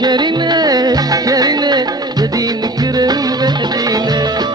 شرنا شرنا بدين كرم بدينا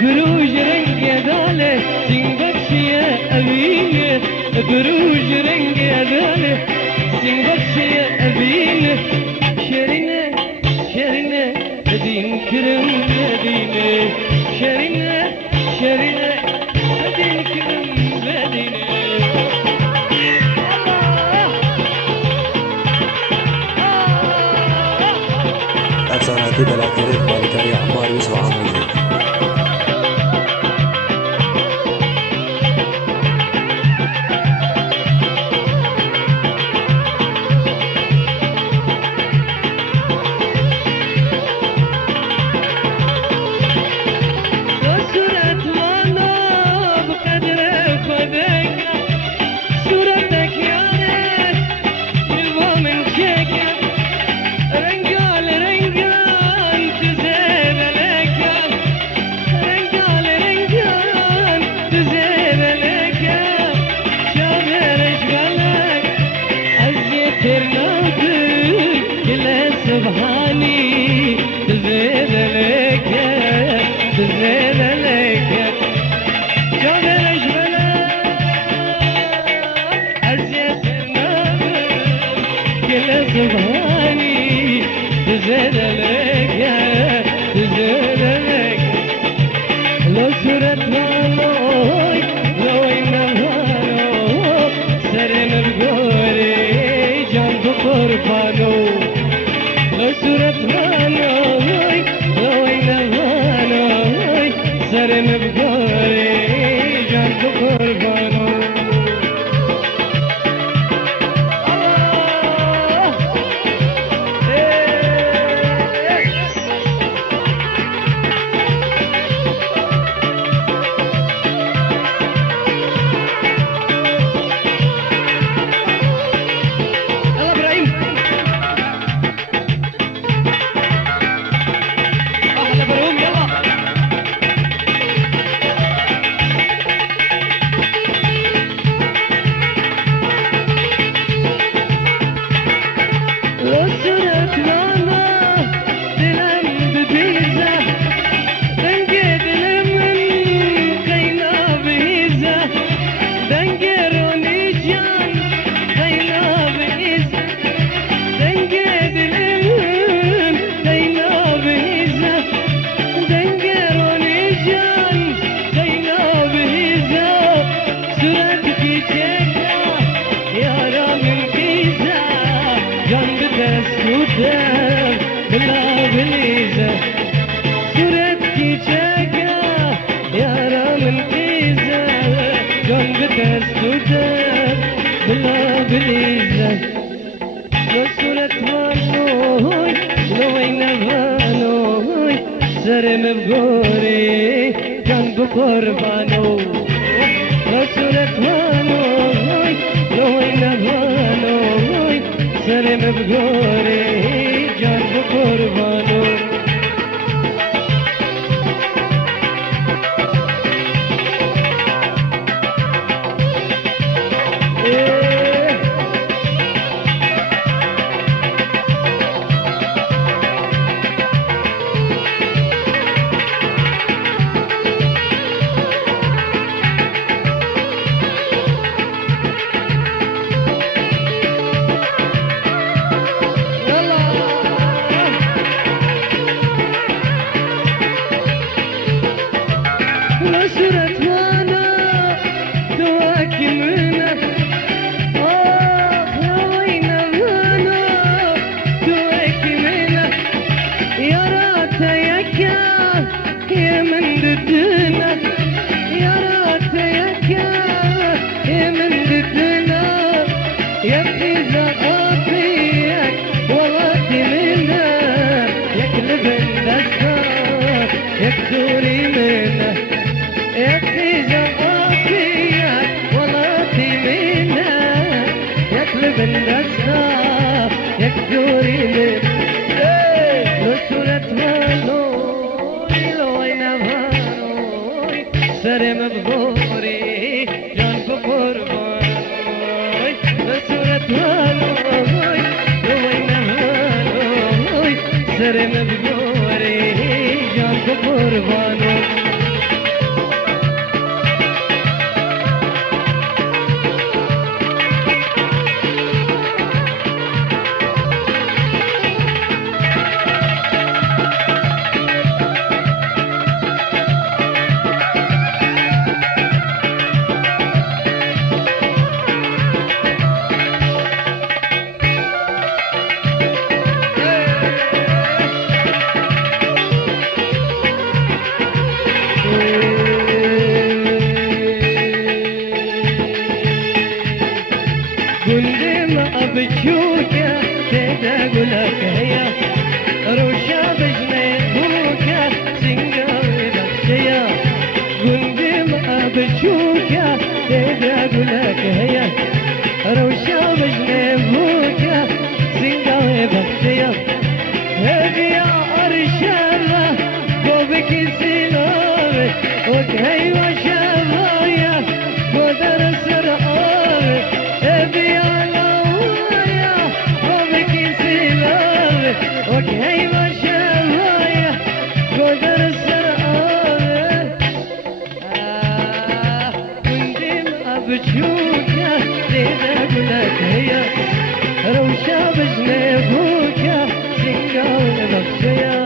قروج رنگ داله سنگبخش يا أبينه قروج رنگ داله سنگبخش يا أبينه شرنا شرنا بدين كرم بدينه شرنا شرنا بدين كرم بدينه أتصنع كده الأكتريت بالكاري عمار يوسف عمرو سبحاني تزيد لك تزيد لك شوف الجبلة أزيد كل سبحاني تزيد لك تزيد لك لو سرت مالوي لو ينهانو سرم بقوري جنب قربانو سورة مانوي لوينا مانوي سرم بقوري جنب قربانو بلا بليزة صورتك شاقة يا رامن قيزة جنبك السودان بلا بليزة لو صورة مانوي لو وين بانوي سرم بقوري جنب قربانو لو صورة مانوي لو وين بانوي سرم بقوري جنب قربانو فالوي وين هالوي سرم بقوري جانك قربانو بشوكة تدقلك هيا روشا بجنبوكة سنقاوي بخشيا قندم بشوكة تدقلك هيا روشا بجنبوكة سنقاوي بخشيا هدي يا أرشالة قوبك سلامي وكهي وشبايا قدر سرعامي هدي يا وكهي ما شاوايا قدر السرعان كندم أبجوكا زيدا قلك هيا روشا بجنبوكا سنقاون بخشيا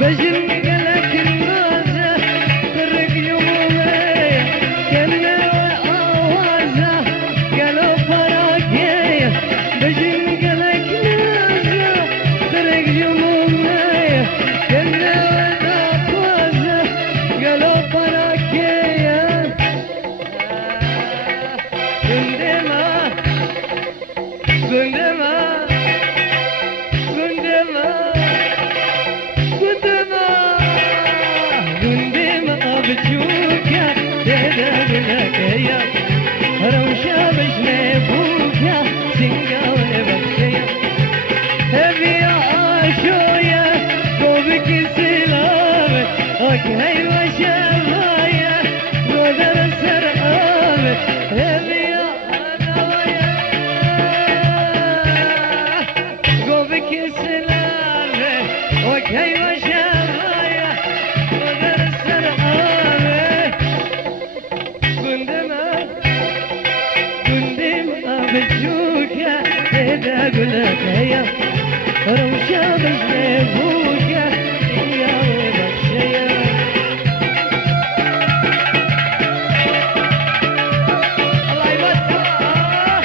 بجن قلك النازة فرق يومي كنا وآوازة قالوا فراقية بجن قلك النازة فرق يومي كنا وآوازة قالوا فراقية قندمة قندمة قندمة بتشوكا تدقلك هيا روشا بجنبوكا سنقاون بخشيا هبي يا عاشويا قوبك سلامي وكهي وشبايا قدر السرعامي هبي يا عدويا قوبك سلامي وكهي وشبايا قدر بتشوكا تدقلك هيا روشا بجنبوكا سنقاوي بخشيا الله يمتع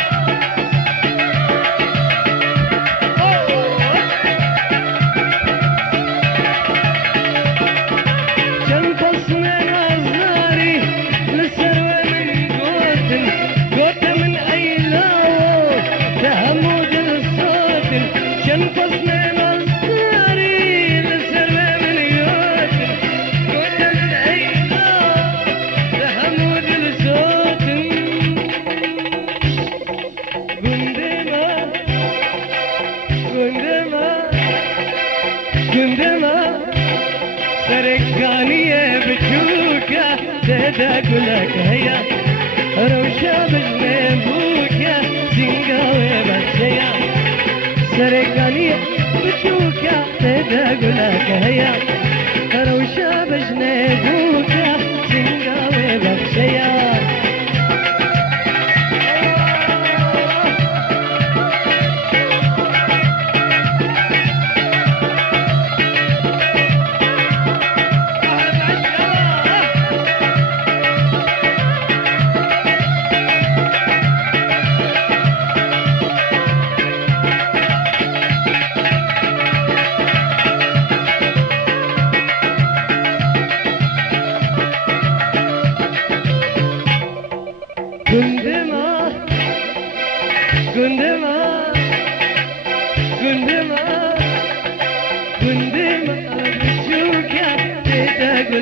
كم فصل نظاري للسروة من قوت من أي تهمود الصوت شنفصنا مصدري للسروة من يوت قوت من أي تهمود الصوت قندمة قندمة قندمة سرقانية بتشوكة تدقلك هيا روشا بجنبوكة سنقاوي بخشيا سرقانية بتشوكة تدقلك هيا روشا بجنبوكة سنقاوي بخشيا قندمة قندمة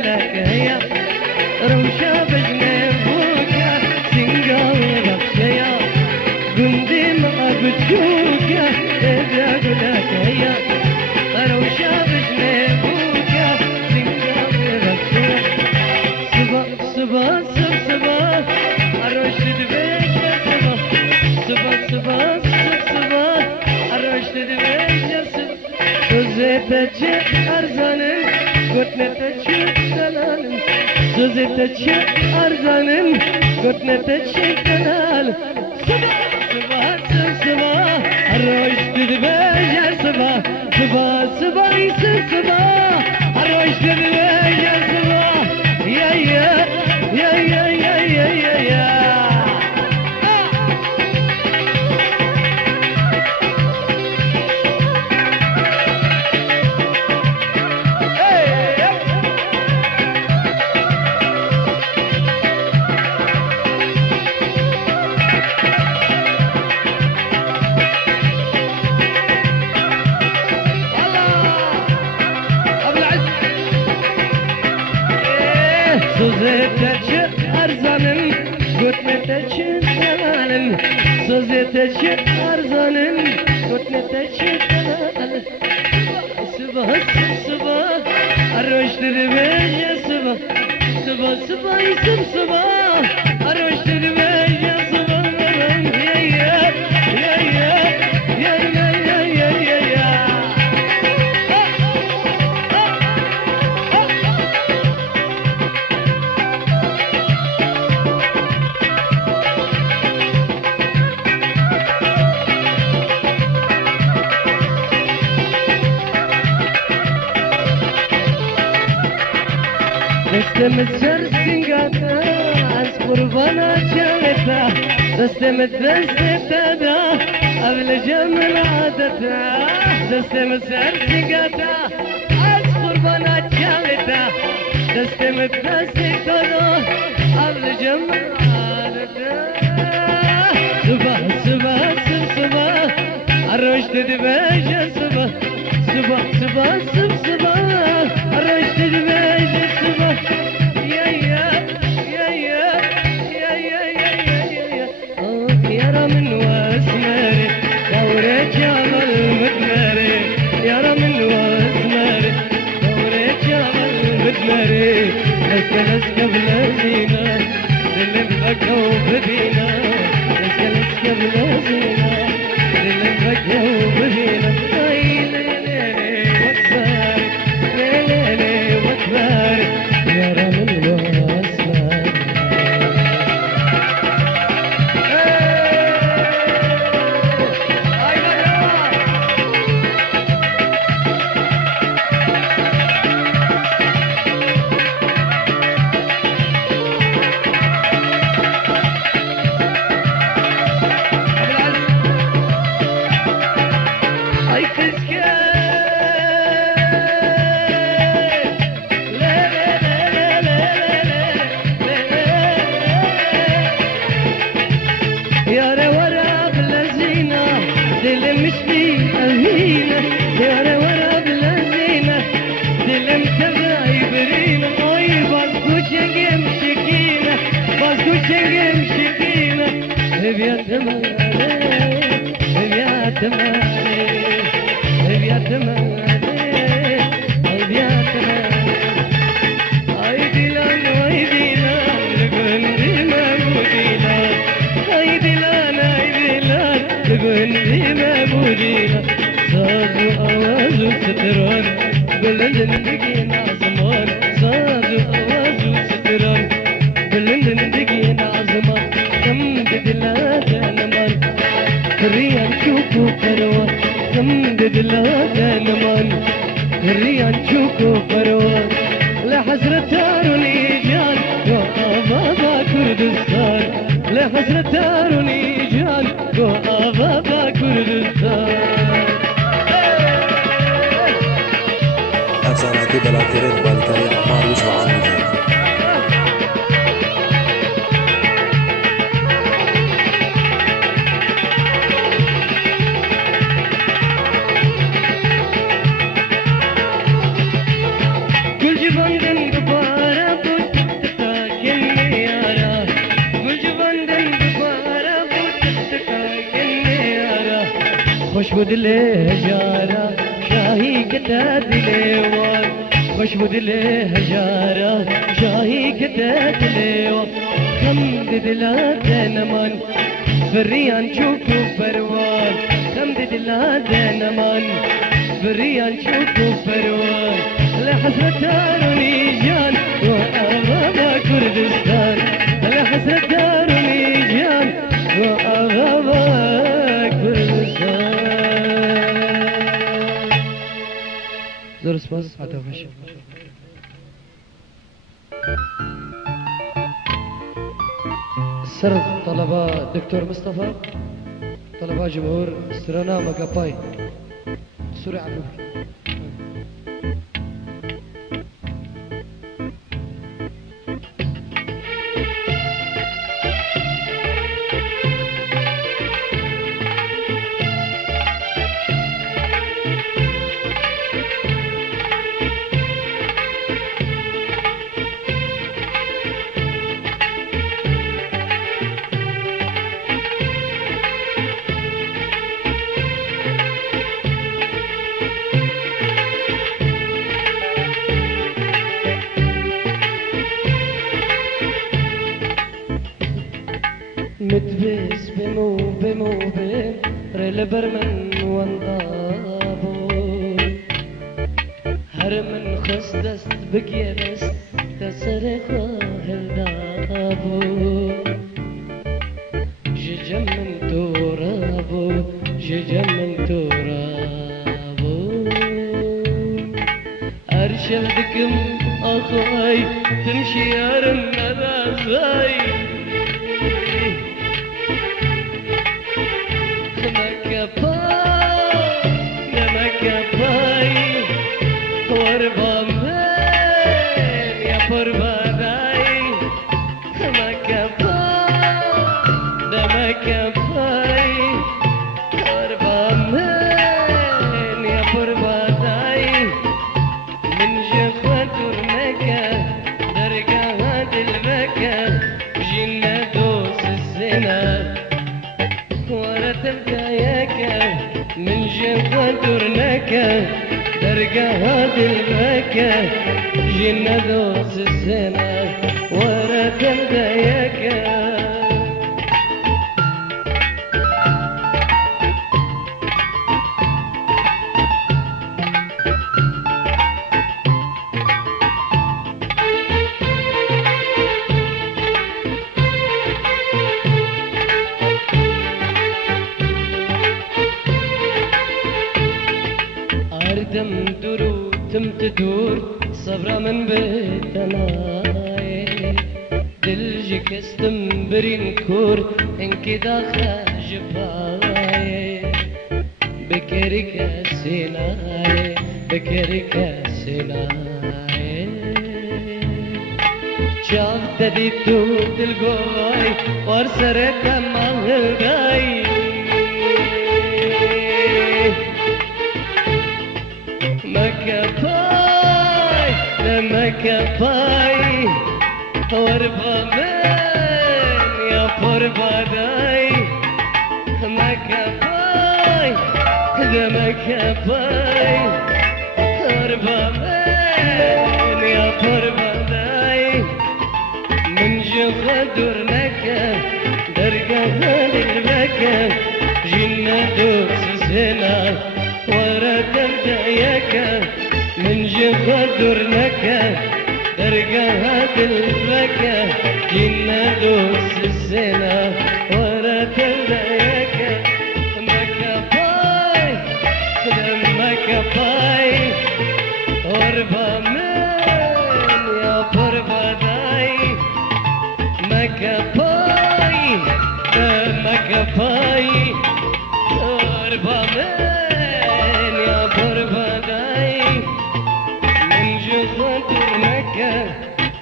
قولك هيا روشا بجنبوكا سنقاوي بخشيا قندي ما بتشوكا إذا قولك هيا روشا بجنبوكا سنقاوي بخشيا صبا صبا صب صبا الرشد بيجا صبا صبا صبا صب صبا الرشد بيجا صبا سوزيتك أرزانن قتنتك دلالن سوزيتك أرزانن قتنتك دلالن صبا صبا صب صبا الرشد بيجا صبا صبا صبا يصب صبا الرشد بيجا صبا يا يا يا يا يا يا يا يا سوزيتك أرزانن قتنتك دلالن سوزيتك أرزانن قتنتك دلالن صبا صبا الرشد بيجا صبا صبا صبا يصب صبا الرشد بيجا صبا يا يا يا يا يا يا يا يا يا دستمتر سنگاتا از قربانا جامتا دستمتر ستادا قبل جمل عادتا دستمتر سنگاتا از قربانا جامتا دستمتر ستادا قبل جمل عادتا صبا صبا صب صبا الرشد دباجة صبا صبا صبا صب صبا الرشد دباجة صبا يا يا يا يا يا يا يا يا يا يا رمن واسمري دورة جمال مدمري يا رمن واسمري دورة جمال مدمري نسكنس قبل زينة اللي بفكوا بدينا نسكنس قبل زينة اللي بفكوا بدينا ليلي ليلي وكباري ليلي ليلي وكباري يا رمل واسمري الريان شوكو فروان لحسرة تاروني جان وآبابا كردستان لحسرة تاروني جان وآبابا كردستان افساناتی بلاکرین بالکاری عمار یوسف عامری كل جبان مشهود له جارة شاهي كتاد ليوان مشهود له جارة شاهي كتاد ليوان خمد دلات نمان فريان شوفوا فروان خمد دلات نمان فريان شوفوا فروان لحسرة داروني جان وأغابا كردستان لحسرة داروني جان وأغابا كردستان زور سپاس عطا باشه سرد طلبة دكتور مصطفى طلبة جمهور سرنا مقاباي سوري عبدو متبس بمو بمو بم ريل برمن وانضابو هرمن خصدست بقيا بس تسرخ هلدابو ججم من تورابو ججم من تورابو أرشدكم أخوي تمشي أرم نبازاي من جوا درنكا درقها المكة جينا دوس السنة ورا تمدايكا دم درو تم تدور صبرا من بيتنا دلجك استنبرين كور انكدا خاجباي بكرك سيناي بكرك سيناي شاف تديتو دلقواي وارسرت مالغاي مكفاي لمكفاي وربا من يا فربا داي مكفاي لمكفاي وربا من يا فربا داي من جوا درنكا درقها للمكة جينا دوس سنة ورا تمدايكا من جوا درنكا درقها بالبكا جينا دوس السنة ورا تمدايكا مكفاي مكفاي وربا من يا فربا داي مكفاي مكفاي وربا من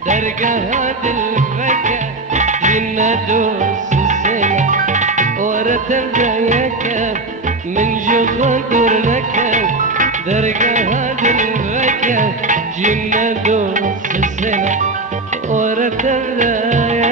درقها الفكة جينا دوس السنة ورا تمدايكا من جوا درنكا درقها الفكة جينا دوس السنة ورا تمدايكا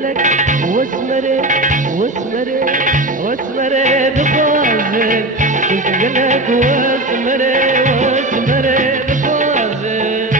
قلك واسمري واسمري واسمري بفازل شوفكم قلك واسمري واسمري بفازل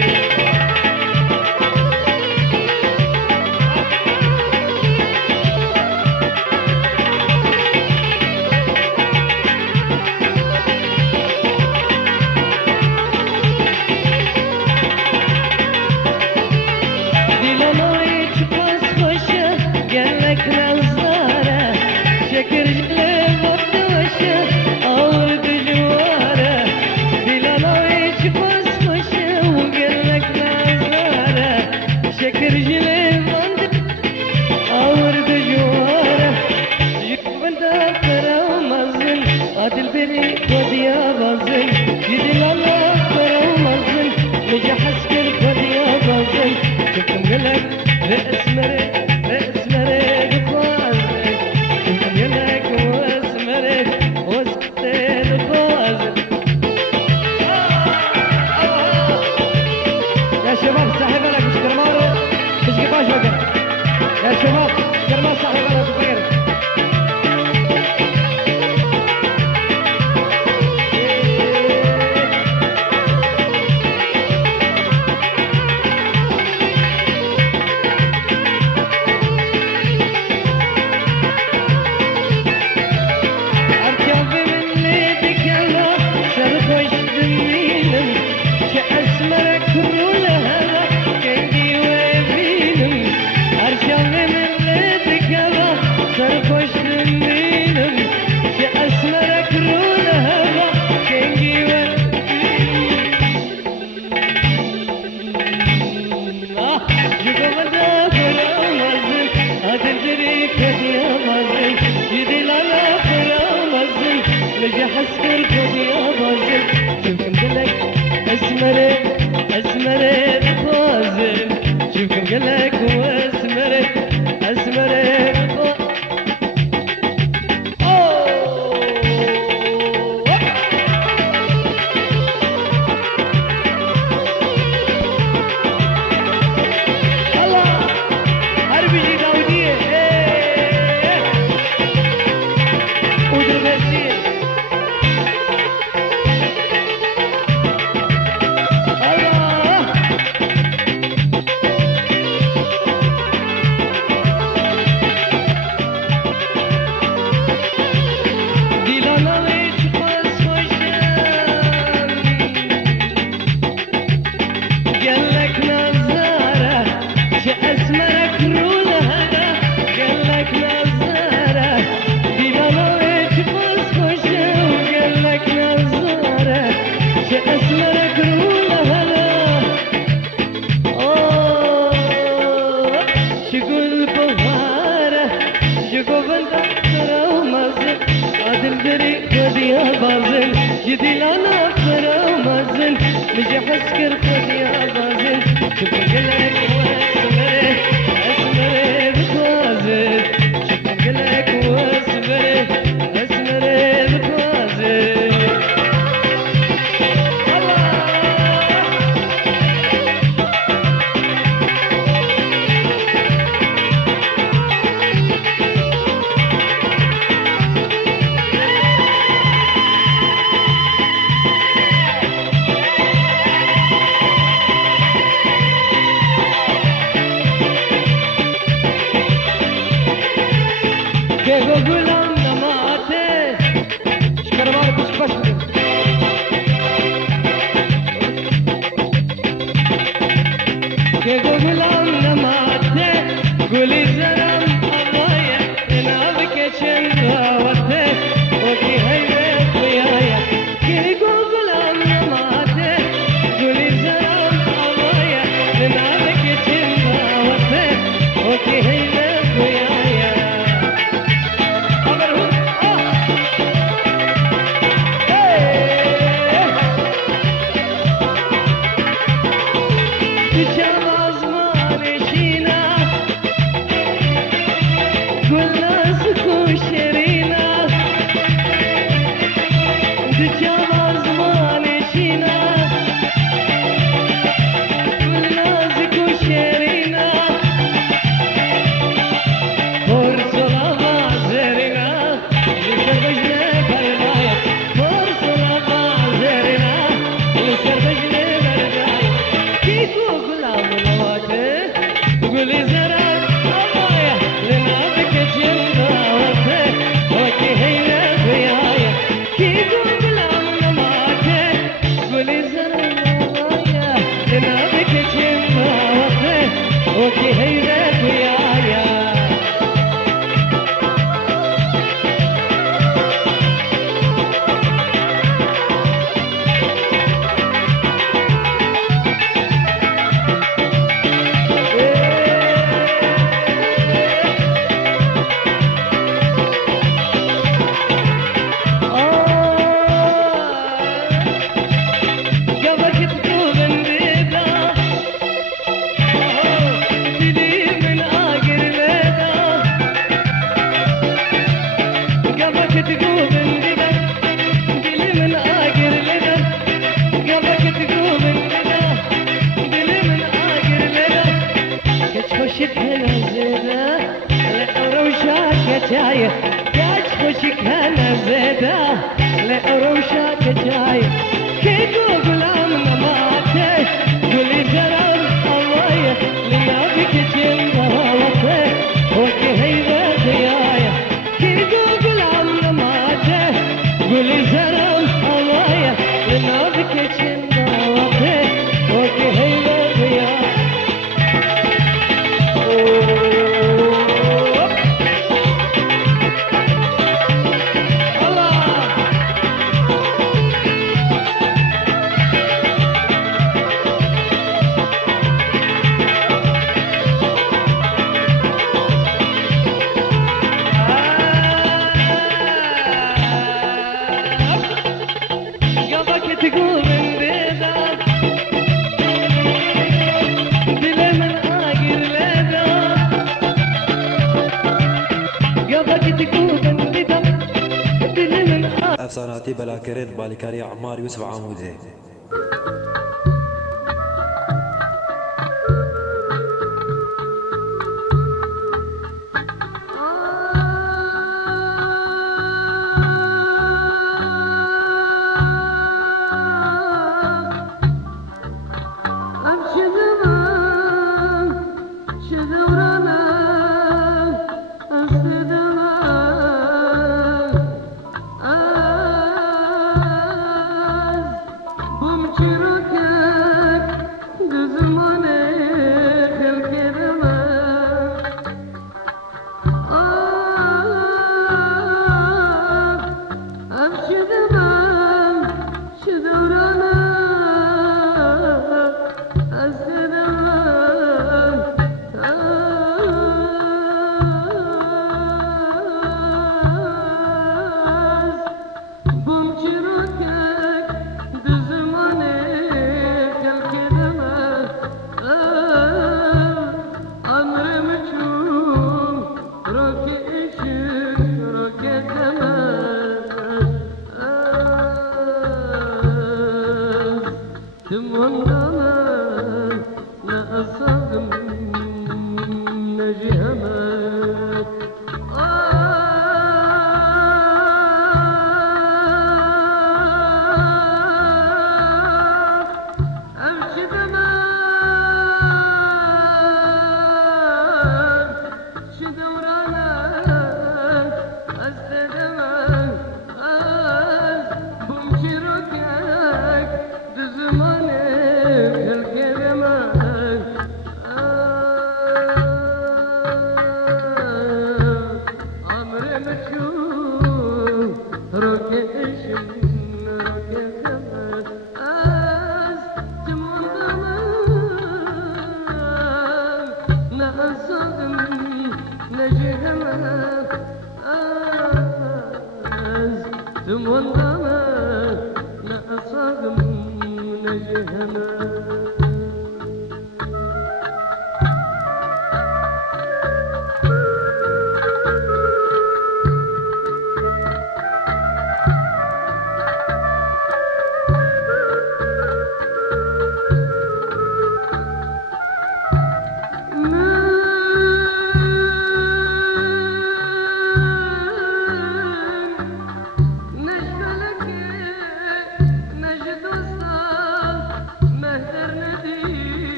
افساناتی بلاکرد بالیکاری عمار یوسف عاموزی.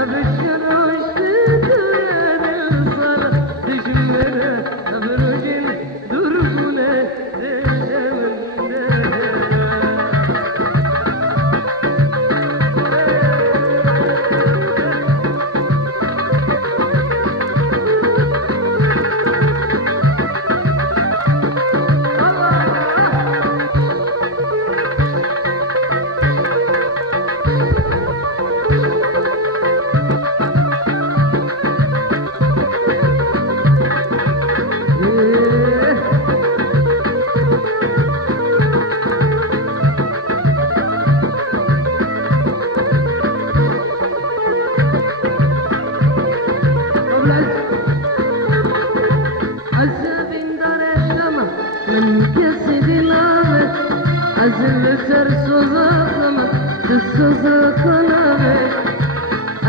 أبشر واشتد يا سر سوزاقما تسوزاقنا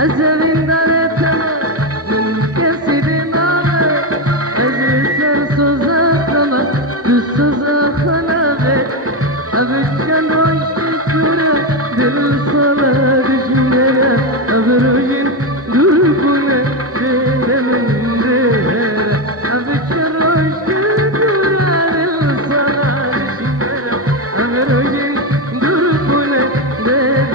أزمين دارتما من كسي دماغ أزمين سر سوزاقما تسوزاقنا أبشان روش تسورا دل صلاة جميلة أبروين دربنا دل من دل أبشان روش تسورا دل صلاة جميلة أبروين دربنا دل من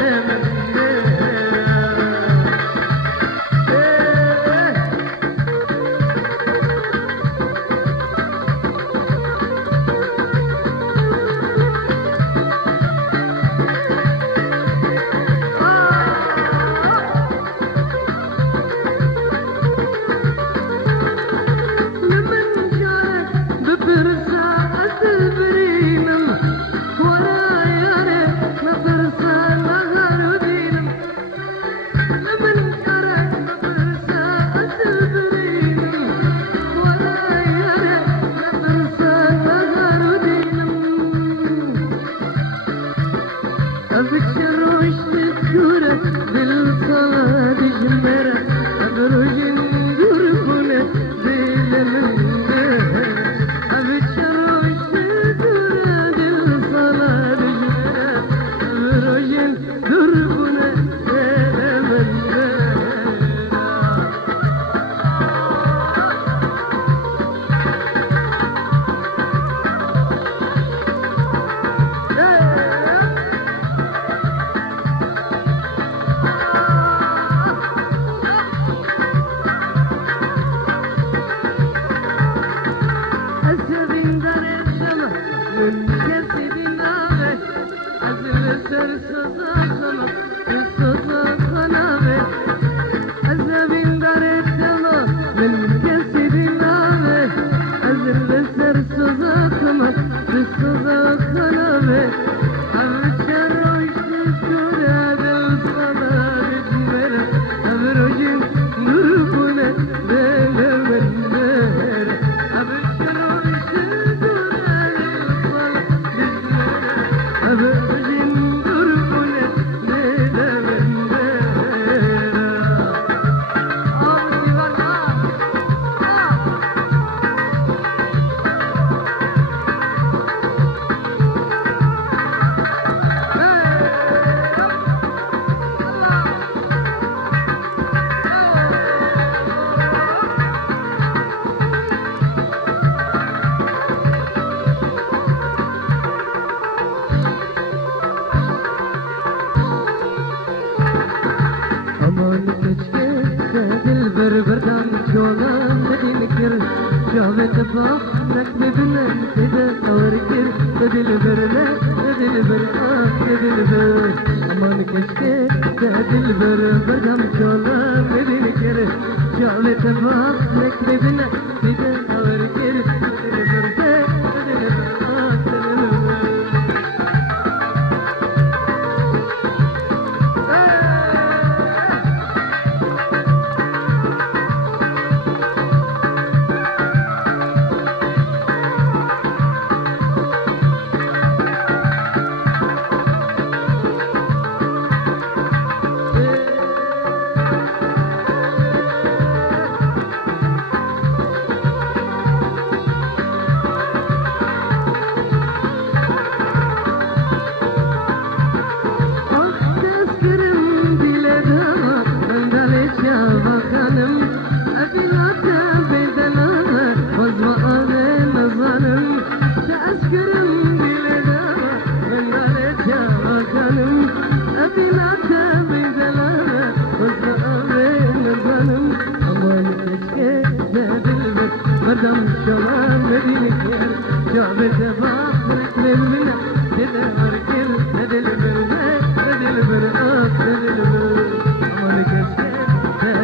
Aman keşke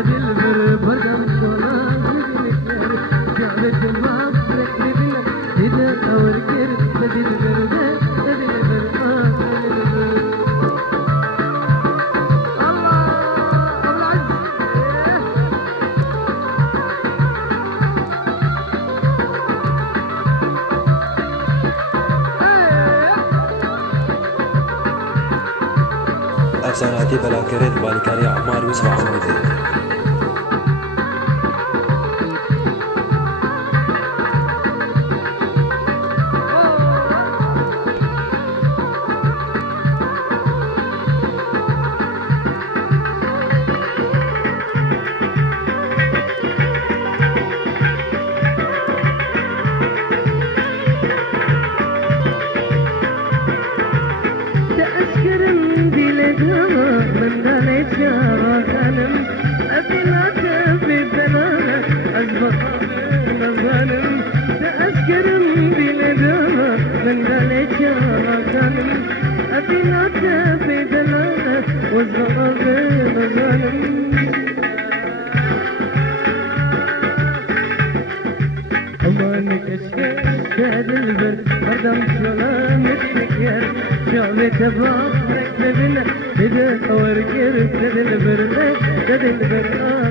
dil bir اتصالاتی بلاکرد مالکاری عمار یوسف عمودی تبارك لبنا بدأ ورقر تدل برد تدل برد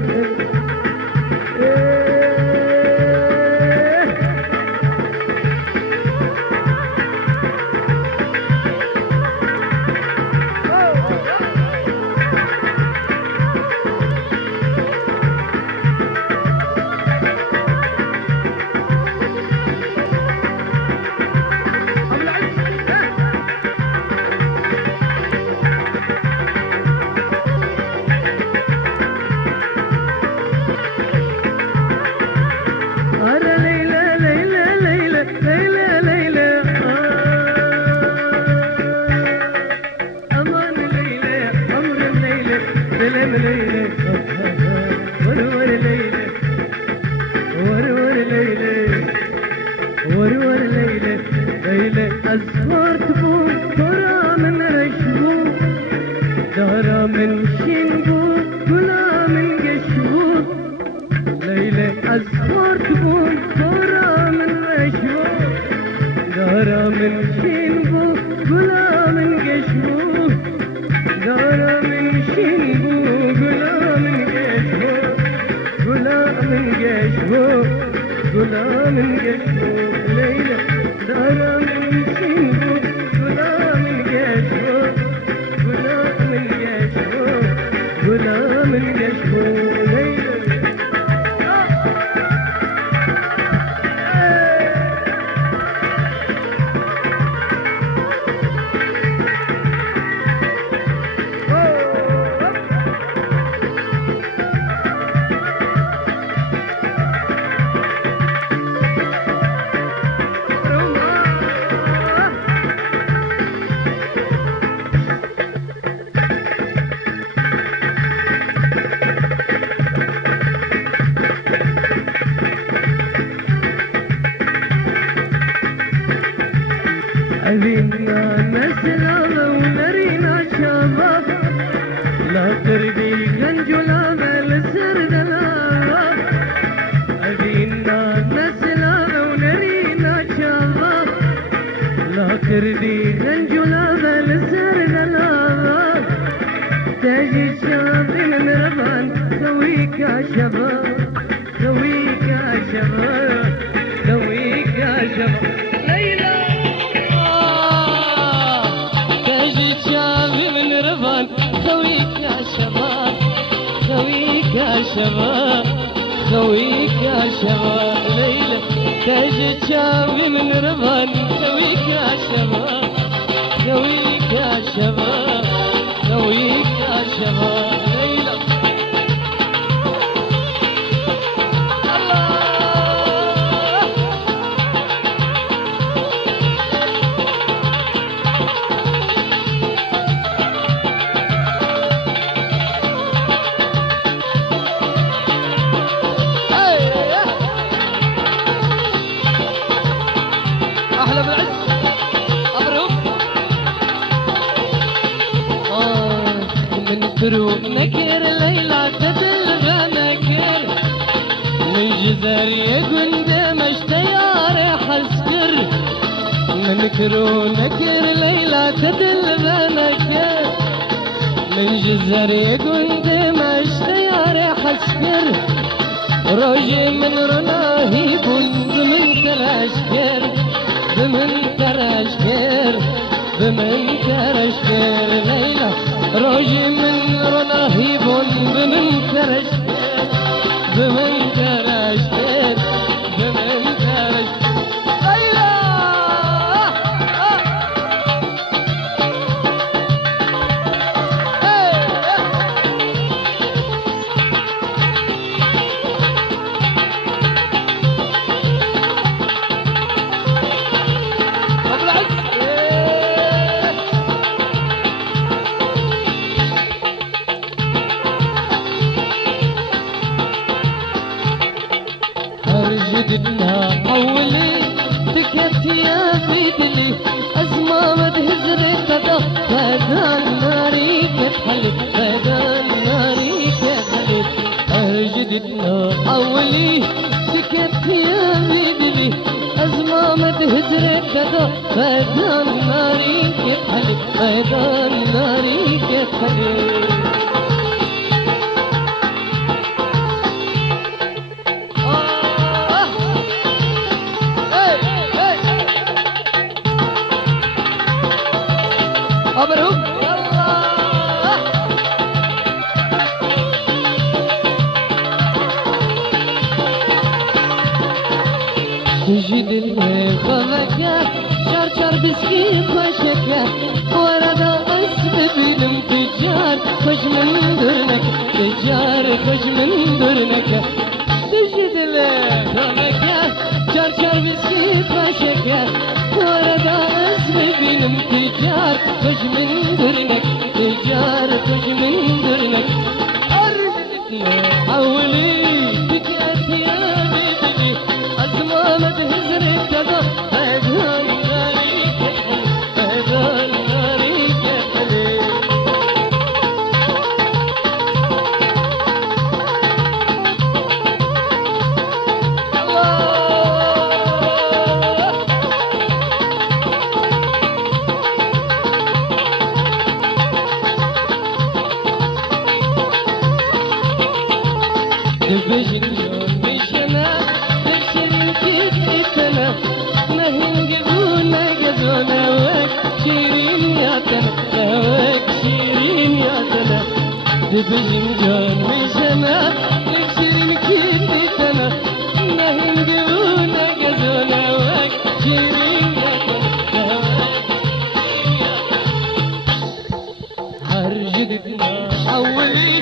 بمن ترشكر ليلى روجي من رناهيبون بمن كرشتين بمن كرشتين بمن كرشتين جدنا حولي تكت يا بيدلي أزمة مدهزري كدا فدان ناري كتحلي فدان ناري كتحلي جدنا حولي تكت يا بيدلي أزمة مدهزري كدا فدان ناري كتحلي فدان ناري كتحلي أبروك تجد الخمكة شرشر بسكين خشكة ورد أسبب الانفجار خش من درنك تجار خش من درنك تجد الخمكة شرشر بسكين خشكة ورد أسبب الانفجار خش من درنك تجار خش من درنك أرجتنا حولي بكأت يا بيبلي أزمة مدهزري كذا فدان ناري كحلي فدان ناري كحلي دبجن يوم مشنا دبشرين كتنا نهين جبونا جزونا وك شيرين يا تنا وك شيرين يا تنا دبجن يوم مشنا دبشرين كتنا نهين جبونا جزونا وك شيرين يا تنا وك شيرين يا تنا هرجدنا حولي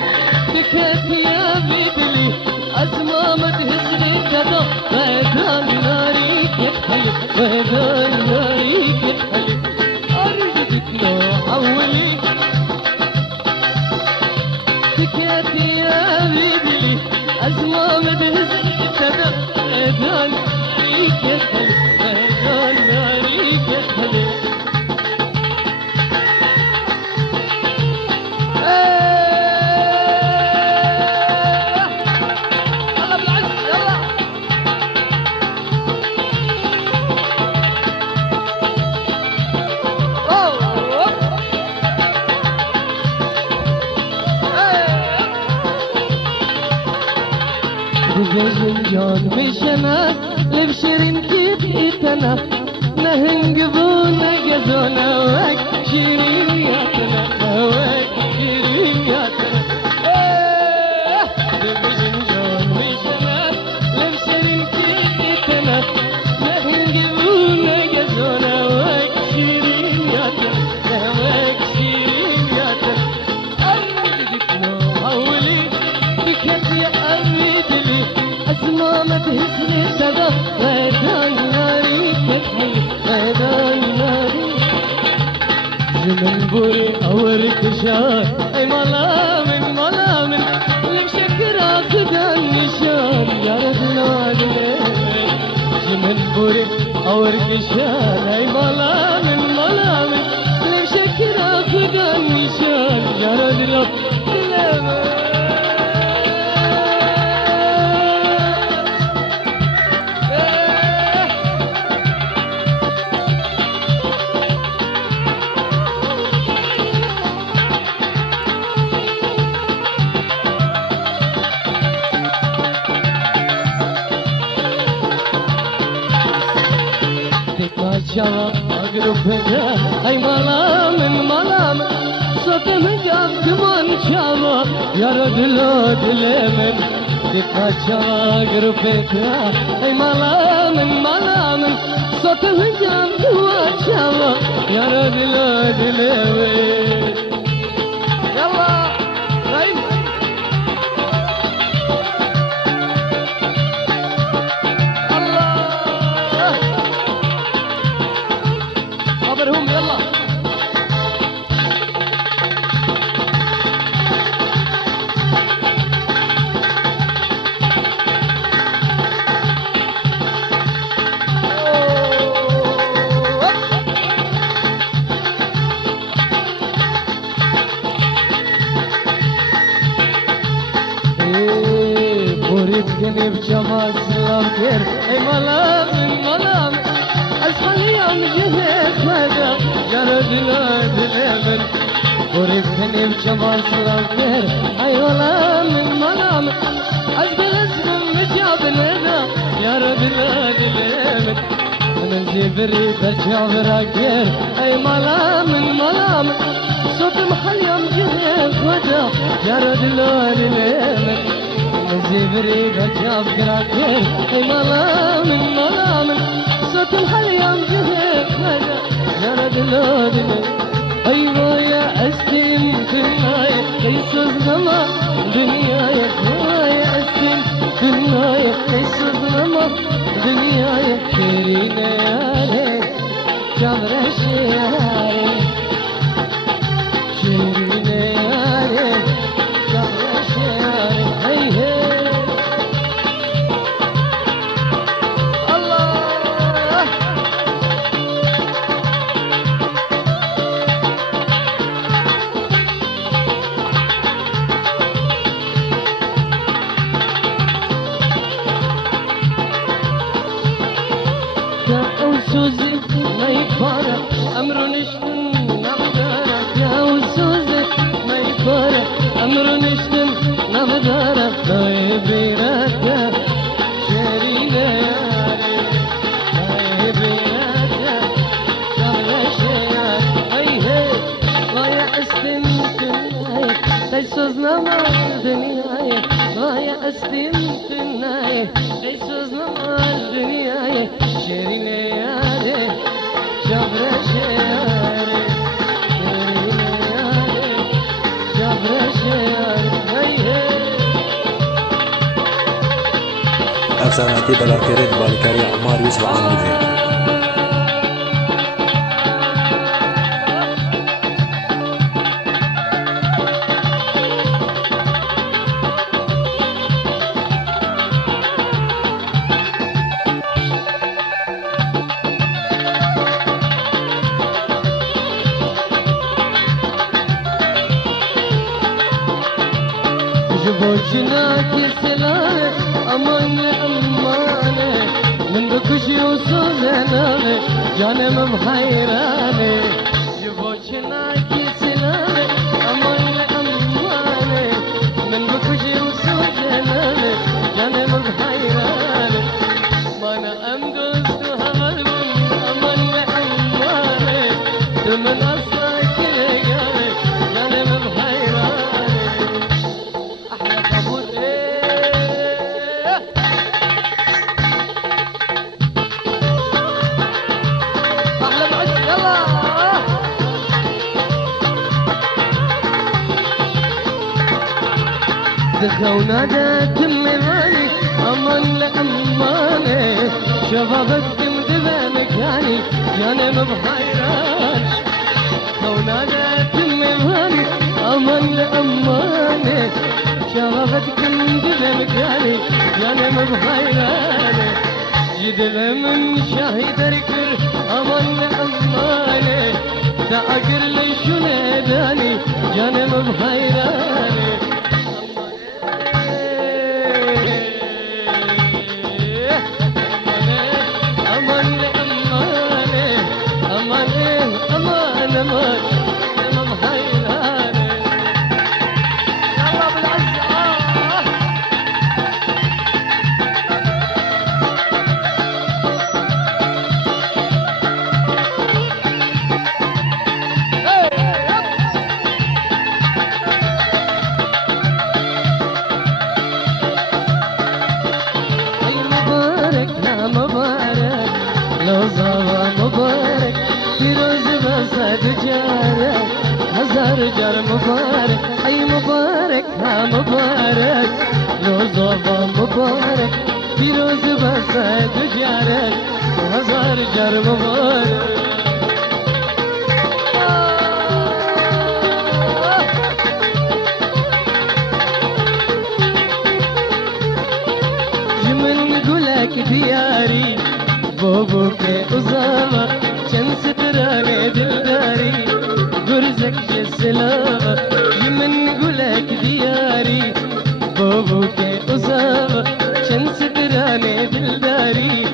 بكت يا بيدلي أزمة مدهزري كذا فدان ناري كحلي فدان ناري كحلي أرجتنا حولي بكت يا بيدلي أزمة مدهزري كذا فدان ناري كحلي فدان ناري كحلي جون مشنا لبشرين كيتنا نهن جبونا جزونا وك شيرين يا تنا وك شيرين يا تنا لبشرين جون مشنا لبشرين كيتنا نهن جبونا جزونا وك شيرين يا تنا وك شيرين يا تنا أرجدكنا حولي بكت يا أبيدلي أزمة مدهزري كذا فدان ناري كحلي فدان ناري زمن بوري أور كشار أي ملامن ملامن لبشكر أخدان نشان يا رجلان زمن بوري أور كشار أي ملامن ملامن لبشكر أخدان نشان يا رجلان شوا أقرب هنا أي ملامن ملامن صوتم جاب كمان شابا يا رجل دلمن دفا شاغر فكرة اي ملامن صوتم جاب كمان شابا يا رجل دلمن يلا رايم الله خبرهم يلا بوريتني بجمال سلام كير اي ملام اسفل يوم جهيت مدى يا رجل دلمن بوريتني بجمال سلام كير اي ملام اسفل اسم مجاب ندى يا رجل دلمن من زبري برجع براكير اي ملام صوت محل يوم جهيت مدى يا رجل دلمن زبري بجاب كراكير اي ملام صوت الحليام جهيك مدى يا رد لودنا ايوه يا استلم في الناية ليس الظلمة دنياي يا استلم في الناية ليس الظلمة دنياي كيرينا يا ليل جبر الشياري كيرينا يا ليل جبر الشياري هي وسوزي ما يفارق أمر نشتم نبدارك يا وسوزي ما يفارق أمر نشتم نبدارك لا يبيرك شرينا يا ريت لا يبيرك شغل شيار هي لا يأستم تناي تيسوز نمر دنياي لا يأستم تناي تيسوز نمر دنياي شرينا يا ريت جبر شياري شرينا يا ريت جبر شياري هي افساناتی بلاکرد بالکاری عمار یوسف عامری جبوجناك سلامة أمان أمانة من بكشي وصوزنامة جانم بحيرانة جبوجناك سلامة أمان أمانة من بكشي وصوزنامة جانم بحيرانة ما أنا أمدوست هغلبن أمان أمانة تمن أصلك يا جانم بحيرانة دخونا كل مالك أمان لأمانة شبابك مدبا مكاني جانم بحيران دخونا كل مالك أمان لأمانة شبابك مدبا مكاني جانم بحيران جدل من شاهد ركر أمان لأمانة تأكر لي شناداني جانم بحيران جار مبارك أي مبارك ها مبارك روزا مبارك فيروز بسد جارك هزار جار مبارك جمن قولك دياري بوبوك أزامة كان ستراني دلداري قرزك جسلامة يمن قولك دياري بوبوك أزامة كان ستراني دلداري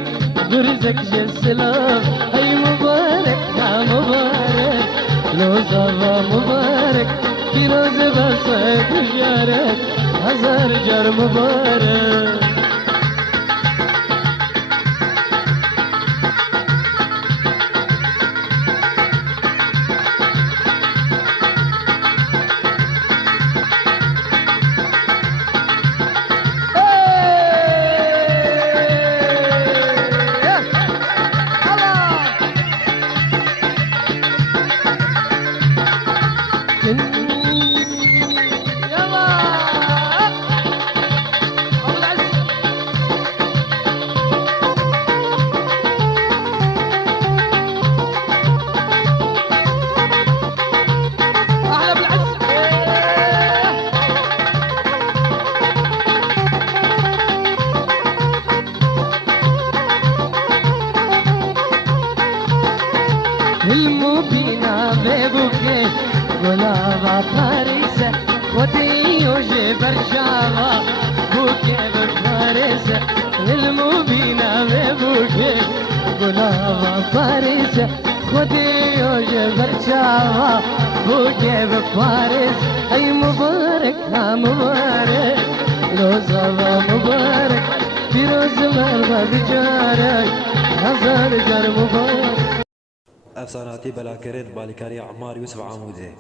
قرزك جسلامة أي مبارك يا مبارك لوزابا مبارك في روز بسد جارك هزار جار مبارك المبينا بيبوكي غلابا باريسة وديو جبر جاوا بوكي بفارسة المبينا بيبوكي غلابا باريسة وديو جبر جاوا بوكي بفارس أي مبارك ها مبارك روزا مبارك فيروز مرمى بجارك هزار جار مبارك افساناتی بلاکرد بالکاری عمار یوسف عاموزه